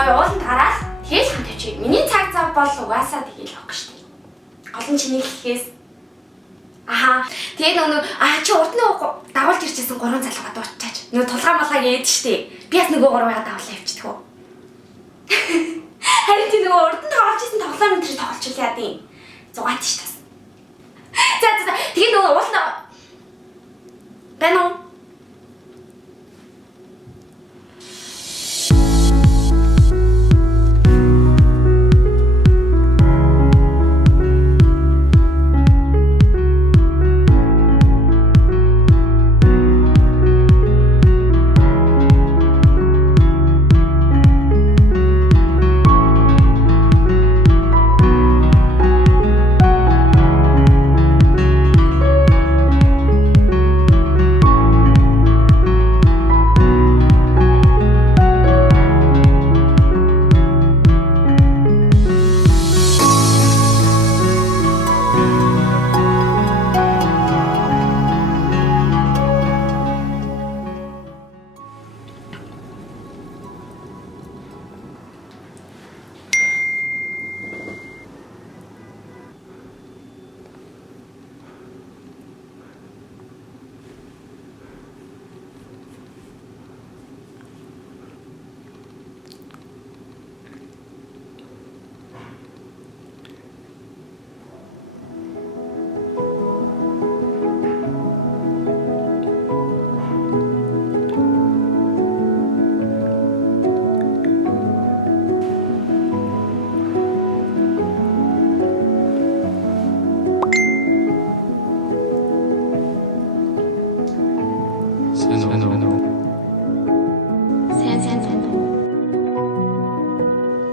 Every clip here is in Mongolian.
толгой ууланд гараад тэгэл хамт явчих. Миний цаг зав бол угаасаа тэгэл явах шүү дээ. Гол нь чиний хэлхээс тэгээд нөгөө чи урд нь дагуулж ирчихсэн 3 залууга дуучаач. Нөгөө тулгаан малгай ээд штэ. Би бас нөгөө 3-ыг дагуулаа явчихдаг уу. Харин тийм нөгөө урд нь тоглож исэн тоглоом энэ төрөй тоглолчул яа дий. Зугаат ш тас. За тэгээд нөгөө уулна байна уу?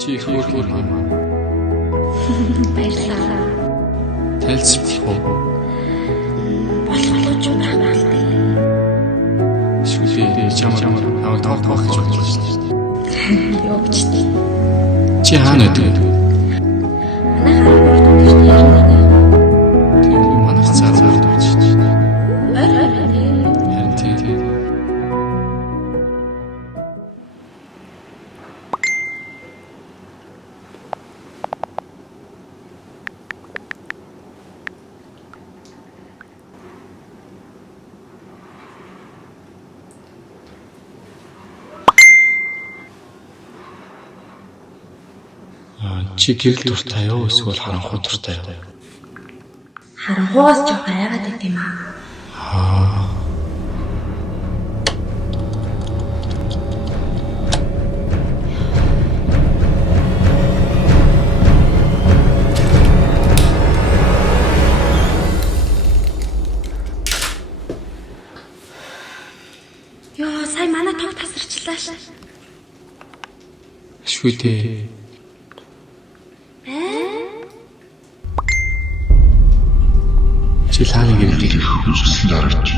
Чи хөр маа. Баярлалаа. Тайлцчих уу? Боловч байна. Шүлээ чамаар аваад тавах гэж бодож байна шүү дээ. Юу гэж тий. Чи хаана өдөг? Манай хараа бүрт ярьдаг. Тийм манай цаазаар дууч шүү дээ. Харин тийм. Чи гэрэл дуртай юу эсвэл харанхуй дуртай юу? Харанхуйгаас жоох айгаад байт юм аа. Яа, сая манай тог тасарчлаа ш. Шүдээ. Чи лааны гэрэл хүссэн дараач.